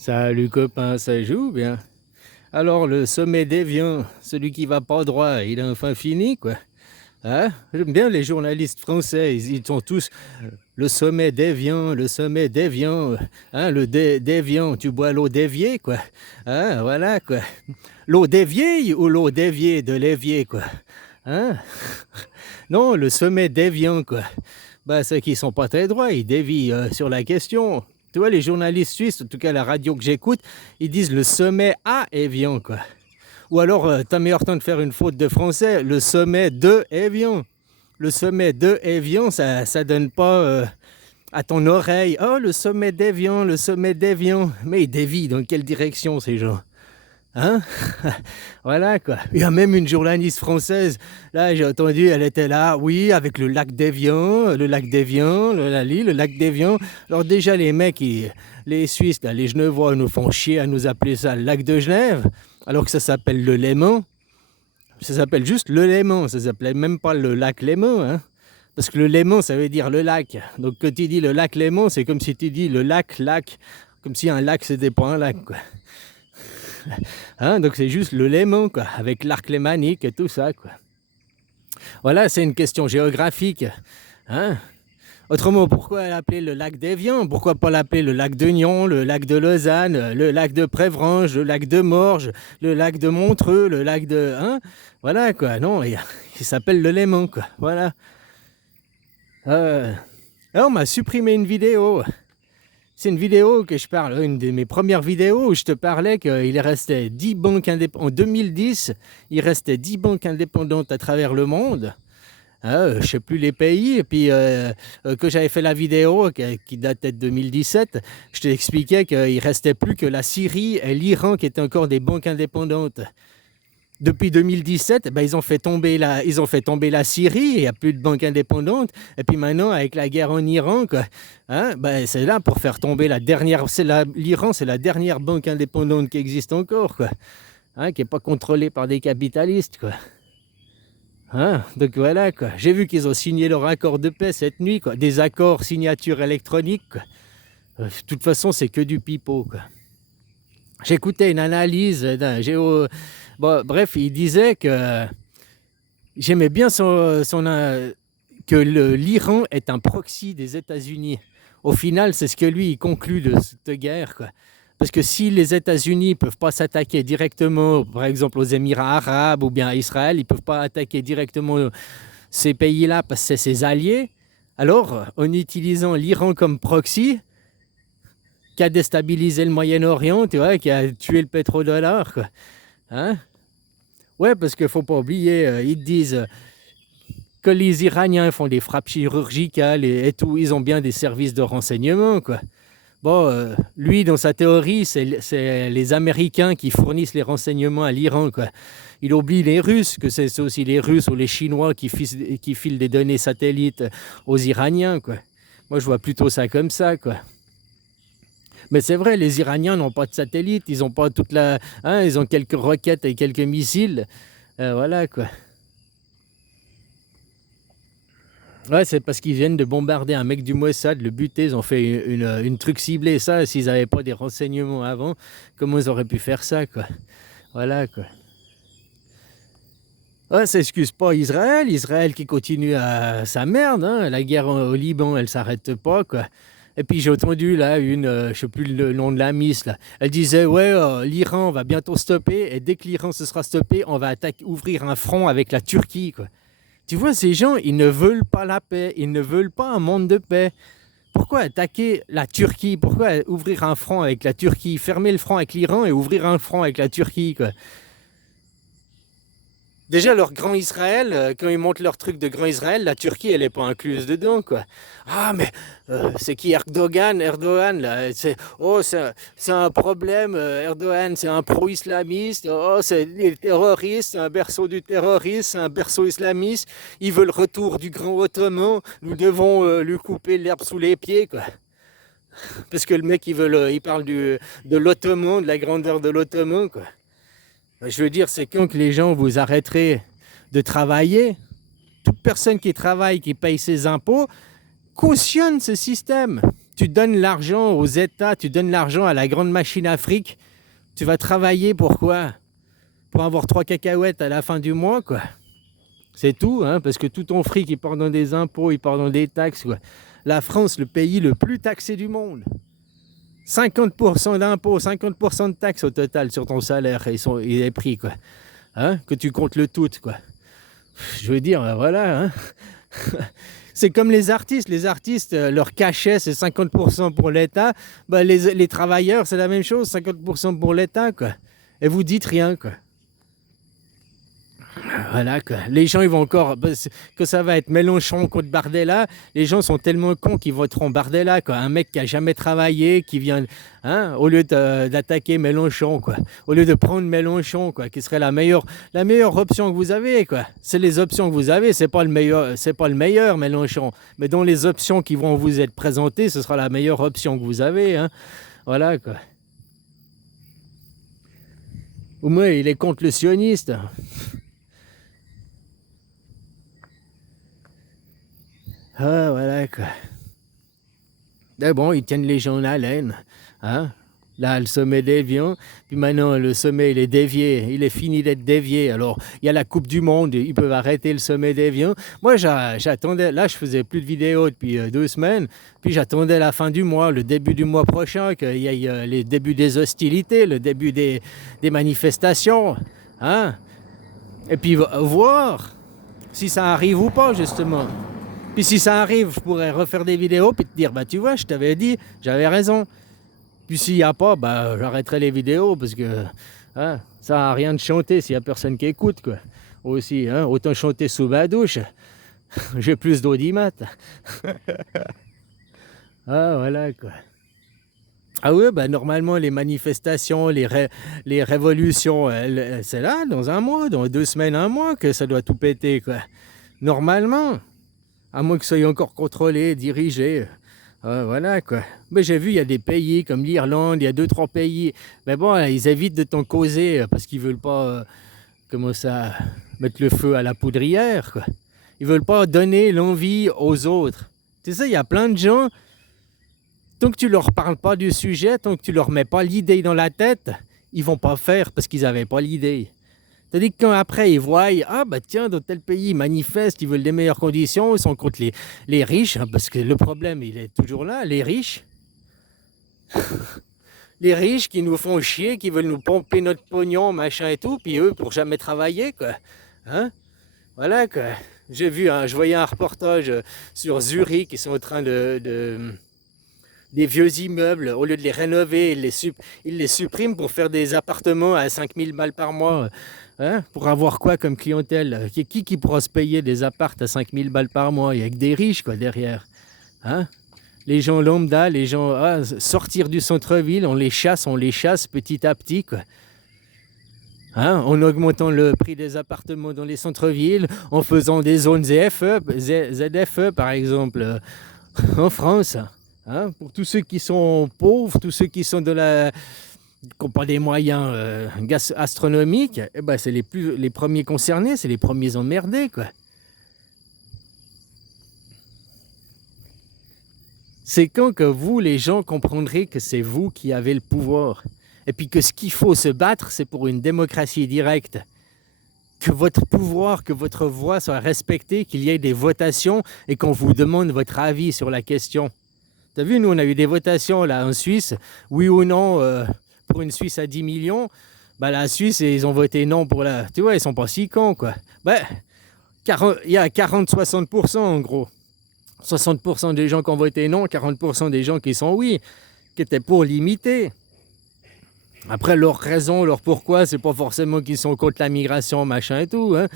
Salut copain, ça joue bien. Alors le sommet d'Évian, celui qui va pas droit, il a enfin fini quoi. Hein? J'aime bien les journalistes français, ils sont tous le sommet d'Évian, le sommet d'Évian, hein, d'Évian, tu bois l'eau d'évier quoi. Hein, voilà quoi. L'eau d'évier ou l'eau d'évier de l'évier quoi. Hein? Non, le sommet d'Évian quoi. Bah ceux qui sont pas très droits, ils dévient sur la question. Tu vois, les journalistes suisses, en tout cas la radio que j'écoute, ils disent le sommet à Évian, quoi. Ou alors, t'as meilleur temps de faire une faute de français, le sommet de Évian. Le sommet de Évian, ça donne pas à ton oreille. Oh, le sommet d'Évian, le sommet d'Évian. Mais ils dévient dans quelle direction ces gens? Hein? Voilà quoi. Il y a même une journaliste française, là j'ai entendu, elle était là, oui, avec le lac d'Évian, le lac d'Évian. Alors déjà les mecs, les Suisses, là, les Genevois nous font chier à nous appeler ça le lac de Genève, alors que ça s'appelle le Léman. Ça s'appelle juste le Léman, ça s'appelait même pas le lac Léman, hein. Parce que le Léman, ça veut dire le lac. Donc quand tu dis le lac Léman, c'est comme si tu dis le lac, comme si un lac c'était pas un lac, quoi. Hein, donc c'est juste le Léman, quoi, avec l'arc lémanique et tout ça, quoi. Voilà, c'est une question géographique. Hein. Autrement, pourquoi l'appeler le lac d'Évian? Pourquoi pas l'appeler le lac de Nyon, le lac de Lausanne, le lac de Prévrange, le lac de Morges, le lac de Montreux, le lac de... Hein. Voilà, quoi. Non, il s'appelle le Léman, quoi. Voilà. Alors, on m'a supprimé une vidéo. C'est une vidéo que je parle, une de mes premières vidéos où je te parlais qu'il restait 10 banques indépendantes. En 2010, il restait 10 banques indépendantes à travers le monde. Je ne sais plus les pays. Et puis, que j'avais fait la vidéo qui datait de 2017, je t'expliquais qu'il ne restait plus que la Syrie et l'Iran qui étaient encore des banques indépendantes. Depuis 2017, ben, ils ont fait tomber la Syrie, il n'y a plus de banque indépendante. Et puis maintenant, avec la guerre en Iran, quoi, hein, ben, c'est là pour faire tomber la dernière... L'Iran, c'est la dernière banque indépendante qui existe encore, quoi, hein, qui n'est pas contrôlée par des capitalistes, quoi. Hein, donc voilà, quoi. J'ai vu qu'ils ont signé leur accord de paix cette nuit, quoi. Des accords signature électronique, quoi. De toute façon, c'est que du pipeau, quoi. J'écoutais une analyse d'un bon, bref, il disait que j'aimais bien que l'Iran est un proxy des États-Unis. Au final, c'est ce que lui, il conclut de cette guerre, quoi. Parce que si les États-Unis ne peuvent pas s'attaquer directement, par exemple, aux Émirats arabes ou bien à Israël, ils ne peuvent pas attaquer directement ces pays-là parce que c'est ses alliés, alors, en utilisant l'Iran comme proxy, qui a déstabilisé le Moyen-Orient, tu vois, qui a tué le pétrodollar, quoi. Hein? Ouais, parce qu'il ne faut pas oublier, ils disent que les Iraniens font des frappes chirurgicales et tout, ils ont bien des services de renseignement, quoi. Bon, lui, dans sa théorie, c'est les Américains qui fournissent les renseignements à l'Iran, quoi. Il oublie les Russes, que c'est aussi les Russes ou les Chinois qui filent des données satellites aux Iraniens, quoi. Moi, je vois plutôt ça comme ça, quoi. Mais c'est vrai, les Iraniens n'ont pas de satellite, ils ont pas toute la... Hein, ils ont quelques roquettes et quelques missiles. Voilà, quoi. Ouais, c'est parce qu'ils viennent de bombarder un mec du Mossad, le buter, ils ont fait une truc ciblé. Ça, s'ils n'avaient pas des renseignements avant, comment ils auraient pu faire ça, quoi. Voilà, quoi. Ouais, ça excuse pas Israël. Israël qui continue à sa merde, hein. La guerre au Liban, elle s'arrête pas, quoi. Et puis j'ai entendu là je sais plus le nom de la miss là. Elle disait ouais, l'Iran va bientôt stopper et dès que l'Iran se sera stoppé, on va ouvrir un front avec la Turquie, quoi. Tu vois, ces gens, ils ne veulent pas la paix, ils ne veulent pas un monde de paix. Pourquoi attaquer la Turquie? Pourquoi ouvrir un front avec la Turquie? Fermer le front avec l'Iran et ouvrir un front avec la Turquie, quoi. Déjà, leur Grand Israël, quand ils montent leur truc de Grand Israël, la Turquie, elle n'est pas incluse dedans, quoi. Ah, mais c'est qui Erdogan, là, c'est un problème, Erdogan, c'est un pro-islamiste, oh, c'est des terroristes, c'est un berceau du terrorisme, c'est un berceau islamiste, il veut le retour du Grand Ottoman, nous devons lui couper l'herbe sous les pieds, quoi. Parce que le mec, il parle de l'Ottoman, de la grandeur de l'Ottoman, quoi. Je veux dire, c'est quand que les gens vous arrêterez de travailler. Toute personne qui travaille, qui paye ses impôts, cautionne ce système. Tu donnes l'argent aux États, tu donnes l'argent à la grande machine Afrique. Tu vas travailler pour quoi? Pour avoir 3 cacahuètes à la fin du mois, quoi. C'est tout, hein, parce que tout ton fric, il part dans des impôts, il part dans des taxes, quoi. La France, le pays le plus taxé du monde. 50% d'impôts, 50% de taxes au total sur ton salaire, il est pris, quoi. Hein, que tu comptes le tout, quoi. Je veux dire, voilà, hein. C'est comme les artistes. Les artistes, leur cachet, c'est 50% pour l'État. Ben, les travailleurs, c'est la même chose, 50% pour l'État, quoi. Et vous dites rien, quoi. Voilà, quoi. Les gens, ils vont encore... que ça va être Mélenchon contre Bardella. Les gens sont tellement cons qu'ils voteront Bardella, quoi. Un mec qui a jamais travaillé, qui vient... Hein, au lieu d'attaquer Mélenchon, quoi. Au lieu de prendre Mélenchon, quoi, qui serait la meilleure option que vous avez, quoi. C'est les options que vous avez. C'est pas le meilleur, Mélenchon. Mais dans les options qui vont vous être présentées, ce sera la meilleure option que vous avez, hein. Voilà, quoi. Au moins, il est contre le sioniste. Ah, voilà, quoi. Mais bon, ils tiennent les gens en haleine, hein. Là, le sommet d'Évian, puis maintenant, le sommet, il est dévié, il est fini d'être dévié. Alors, il y a la Coupe du Monde, ils peuvent arrêter le sommet d'Évian. Moi, j'attendais, là, je faisais plus de vidéos depuis 2 semaines, puis j'attendais la fin du mois, le début du mois prochain, qu'il y ait les débuts des hostilités, le début des manifestations, hein. Et puis, voir si ça arrive ou pas, justement. Puis si ça arrive, je pourrais refaire des vidéos puis te dire, bah tu vois, je t'avais dit, j'avais raison. Puis s'il n'y a pas, bah j'arrêterai les vidéos parce que hein, ça n'a rien de chanter s'il n'y a personne qui écoute, quoi. Aussi, hein, autant chanter sous ma douche. J'ai plus d'audimat. Ah voilà, quoi. Ah oui, bah normalement les manifestations, les révolutions, c'est là, dans un mois, dans 2 semaines, un mois que ça doit tout péter, quoi. Normalement. À moins que ce soit encore contrôlé, dirigé. Voilà, quoi. Mais j'ai vu, il y a des pays comme l'Irlande, il y a 2-3 pays. Mais bon, ils évitent de t'en causer parce qu'ils veulent pas, mettre le feu à la poudrière, quoi. Ils veulent pas donner l'envie aux autres. Tu sais, il y a plein de gens, tant que tu leur parles pas du sujet, tant que tu leur mets pas l'idée dans la tête, ils vont pas faire parce qu'ils avaient pas l'idée. C'est-à-dire que quand après ils voient, ah bah tiens, dans tel pays ils manifestent, ils veulent des meilleures conditions, ils sont contre les riches, hein, parce que le problème il est toujours là, les riches. Les riches qui nous font chier, qui veulent nous pomper notre pognon, machin et tout, puis eux pour jamais travailler, quoi. Hein? Voilà, quoi. Je voyais un reportage sur Zurich, qui sont en train des vieux immeubles, au lieu de les rénover, ils les suppriment pour faire des appartements à 5000 balles par mois. Hein, pour avoir quoi comme clientèle? Qui pourra se payer des appartes à 5000 balles par mois? Il n'y a que des riches, quoi, derrière. Hein? Les gens lambda, les gens... sortir du centre-ville, on les chasse petit à petit, quoi. Hein? En augmentant le prix des appartements dans les centres-villes, en faisant des zones ZFE, par exemple, en France. Hein? Pour tous ceux qui sont pauvres, tous ceux qui sont qui n'ont pas des moyens astronomiques, eh ben c'est les premiers concernés, c'est les premiers emmerdés, quoi. C'est quand que vous, les gens, comprendrez que c'est vous qui avez le pouvoir. Et puis que ce qu'il faut se battre, c'est pour une démocratie directe. Que votre pouvoir, que votre voix soit respectée, qu'il y ait des votations et qu'on vous demande votre avis sur la question. T'as vu, nous, on a eu des votations là en Suisse, oui ou non, pour une Suisse à 10 millions. Bah, la Suisse, ils ont voté non pour la... Tu vois, ils sont pas si cons, quoi. Bah, il y a 40-60% en gros. 60% des gens qui ont voté non, 40% des gens qui sont oui, qui étaient pour limiter. Après, leur raison, leur pourquoi, c'est pas forcément qu'ils sont contre la migration, machin et tout, hein.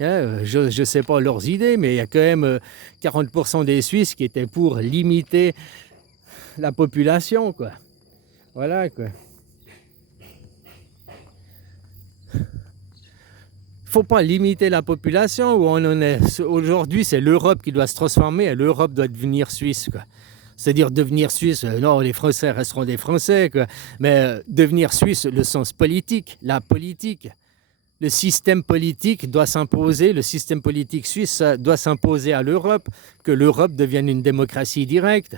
Je sais pas leurs idées, mais il y a quand même 40% des Suisses qui étaient pour limiter la population, quoi. Voilà, quoi. Faut pas limiter la population où on en est. Aujourd'hui, c'est l'Europe qui doit se transformer et l'Europe doit devenir suisse, quoi. C'est-à-dire devenir suisse, non, les Français resteront des Français, quoi. Mais devenir suisse, le sens politique, la politique. Le système politique doit s'imposer, le système politique suisse doit s'imposer à l'Europe, que l'Europe devienne une démocratie directe.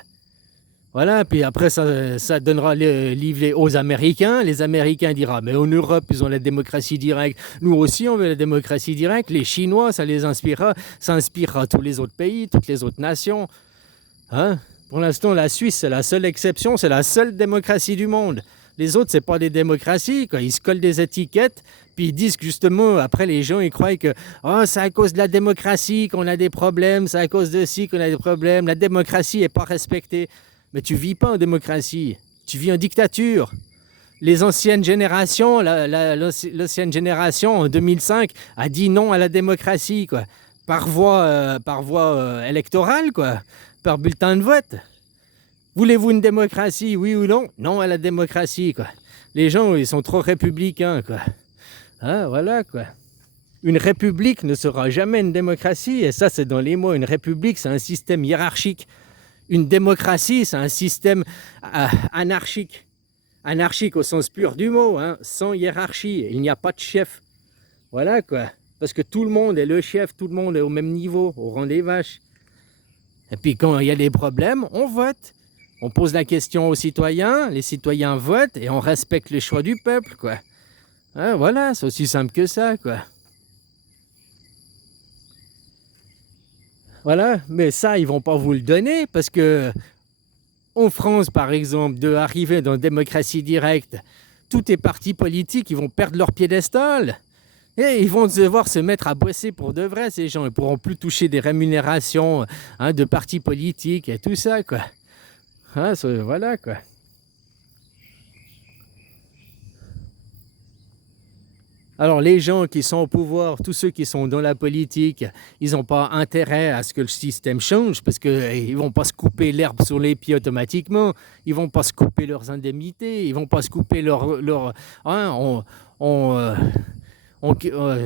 Voilà, puis après, ça donnera le livret aux Américains. Les Américains diront, mais en Europe, ils ont la démocratie directe. Nous aussi, on veut la démocratie directe. Les Chinois, ça les inspirera. Ça inspirera tous les autres pays, toutes les autres nations. Hein? Pour l'instant, la Suisse, c'est la seule exception. C'est la seule démocratie du monde. Les autres, c'est pas des démocraties, quoi. Ils se collent des étiquettes, puis ils disent que justement, après, les gens, ils croient que oh, c'est à cause de la démocratie qu'on a des problèmes, c'est à cause de ci qu'on a des problèmes. La démocratie n'est pas respectée. Mais tu vis pas en démocratie, tu vis en dictature. Les anciennes générations, l'ancienne génération en 2005 a dit non à la démocratie, quoi, par voie électorale, quoi, par bulletin de vote. Voulez-vous une démocratie, oui ou non? Non à la démocratie, quoi. Les gens, ils sont trop républicains, quoi. Hein, voilà, quoi. Une république ne sera jamais une démocratie, et ça, c'est dans les mots. Une république, c'est un système hiérarchique. Une démocratie, c'est un système anarchique. Anarchique au sens pur du mot, hein, sans hiérarchie. Il n'y a pas de chef. Voilà, quoi. Parce que tout le monde est le chef, tout le monde est au même niveau, au rang des vaches. Et puis quand il y a des problèmes, on vote. On pose la question aux citoyens, les citoyens votent et on respecte les choix du peuple, quoi. Hein, voilà, c'est aussi simple que ça, quoi. Voilà, mais ça, ils vont pas vous le donner parce que en France, par exemple, d'arriver dans la démocratie directe, tous les partis politiques, ils vont perdre leur piédestal. Et ils vont devoir se mettre à bosser pour de vrai, ces gens. Ils ne pourront plus toucher des rémunérations de partis politiques et tout ça, quoi. Hein, voilà, quoi. Alors les gens qui sont au pouvoir, tous ceux qui sont dans la politique, ils n'ont pas intérêt à ce que le système change parce qu'ils ne vont pas se couper l'herbe sur les pieds automatiquement, ils ne vont pas se couper leurs indemnités, ils ne vont pas se couper hein,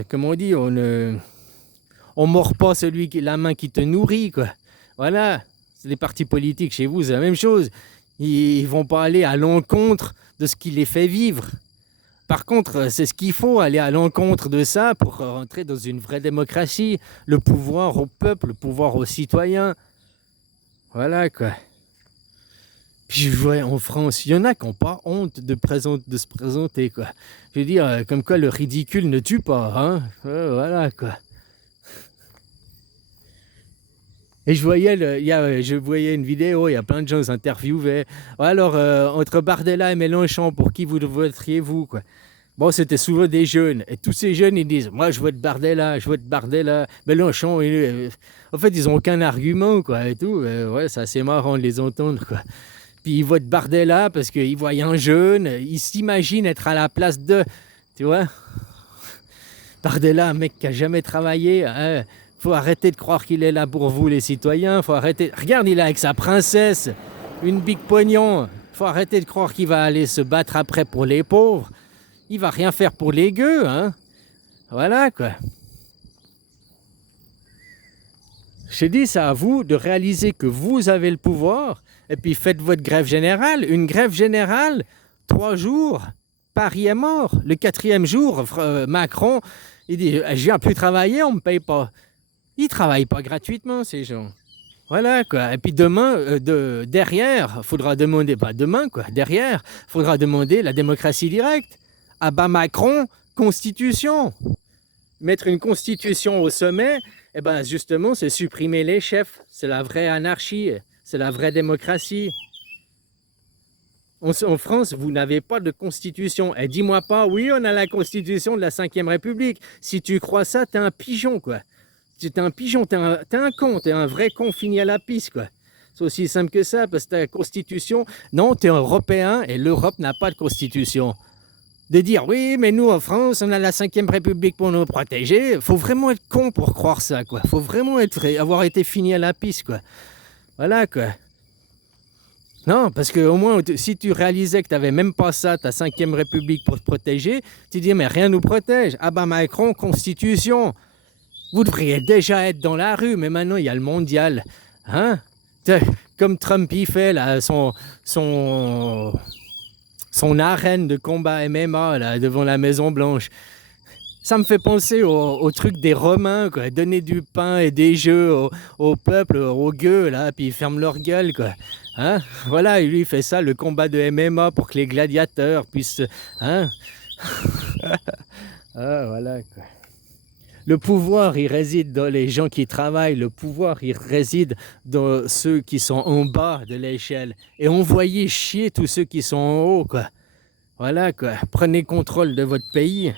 comment on dit, on mord pas la main qui te nourrit, quoi. Voilà, c'est les partis politiques chez vous, c'est la même chose. Ils ne vont pas aller à l'encontre de ce qui les fait vivre. Par contre, c'est ce qu'il faut, aller à l'encontre de ça pour rentrer dans une vraie démocratie. Le pouvoir au peuple, le pouvoir aux citoyens. Voilà, quoi. Puis je vois en France, il y en a qui n'ont pas honte de se présenter, quoi. Je veux dire, comme quoi le ridicule ne tue pas, hein. Voilà, quoi. Et je voyais une vidéo, il y a plein de gens qui s'interviewaient. Alors, entre Bardella et Mélenchon, pour qui vous voteriez-vous, quoi? Bon, c'était souvent des jeunes. Et tous ces jeunes, ils disent, moi, je vote Bardella, je vote Bardella. Mélenchon, en fait, ils n'ont aucun argument, quoi, et tout. Ouais, c'est assez marrant de les entendre, quoi. Puis ils votent Bardella parce qu'ils voient un jeune, ils s'imaginent être à la place de, tu vois. Bardella, un mec qui n'a jamais travaillé, hein. Faut arrêter de croire qu'il est là pour vous, les citoyens. Faut arrêter. Regarde, il est avec sa princesse, une big pognon. Faut arrêter de croire qu'il va aller se battre après pour les pauvres. Il va rien faire pour les gueux, hein. Voilà, quoi. Je dis, c'est à vous de réaliser que vous avez le pouvoir et puis faites votre grève générale. Une grève générale, 3 jours, Paris est mort. Le 4e jour, Macron, il dit, je viens plus travailler, on me paye pas. Ils ne travaillent pas gratuitement, ces gens. Voilà, quoi. Et puis demain, derrière, il faudra demander, pas demain, quoi, derrière, il faudra demander la démocratie directe. Ah bah Macron, constitution. Mettre une constitution au sommet, eh ben justement, c'est supprimer les chefs. C'est la vraie anarchie, c'est la vraie démocratie. En France, vous n'avez pas de constitution. Et dis-moi pas, oui, on a la constitution de la 5e République. Si tu crois ça, t'es un pigeon, quoi. T'es un pigeon, t'es un con, t'es un vrai con fini à la pisse, quoi. C'est aussi simple que ça, parce que ta constitution, non, t'es européen et l'Europe n'a pas de constitution. De dire, oui, mais nous, en France, on a la 5e République pour nous protéger, faut vraiment être con pour croire ça, quoi. Faut vraiment avoir été fini à la pisse, quoi. Voilà, quoi. Non, parce que au moins, si tu réalisais que tu n'avais même pas ça, ta 5e République pour te protéger, tu dis, mais rien nous protège. Ah bah Macron, constitution. Vous devriez déjà être dans la rue, mais maintenant, il y a le mondial. Hein? Comme Trump, il fait là, son arène de combat MMA là, devant la Maison Blanche. Ça me fait penser au truc des Romains, quoi. Donner du pain et des jeux au peuple, aux gueux, là, puis ils ferment leur gueule, quoi. Hein? Voilà, et lui, il fait ça, le combat de MMA pour que les gladiateurs puissent... Hein? Ah, voilà, quoi. Le pouvoir, il réside dans les gens qui travaillent. Le pouvoir, il réside dans ceux qui sont en bas de l'échelle. Et envoyez chier tous ceux qui sont en haut, quoi. Voilà, quoi. Prenez contrôle de votre pays.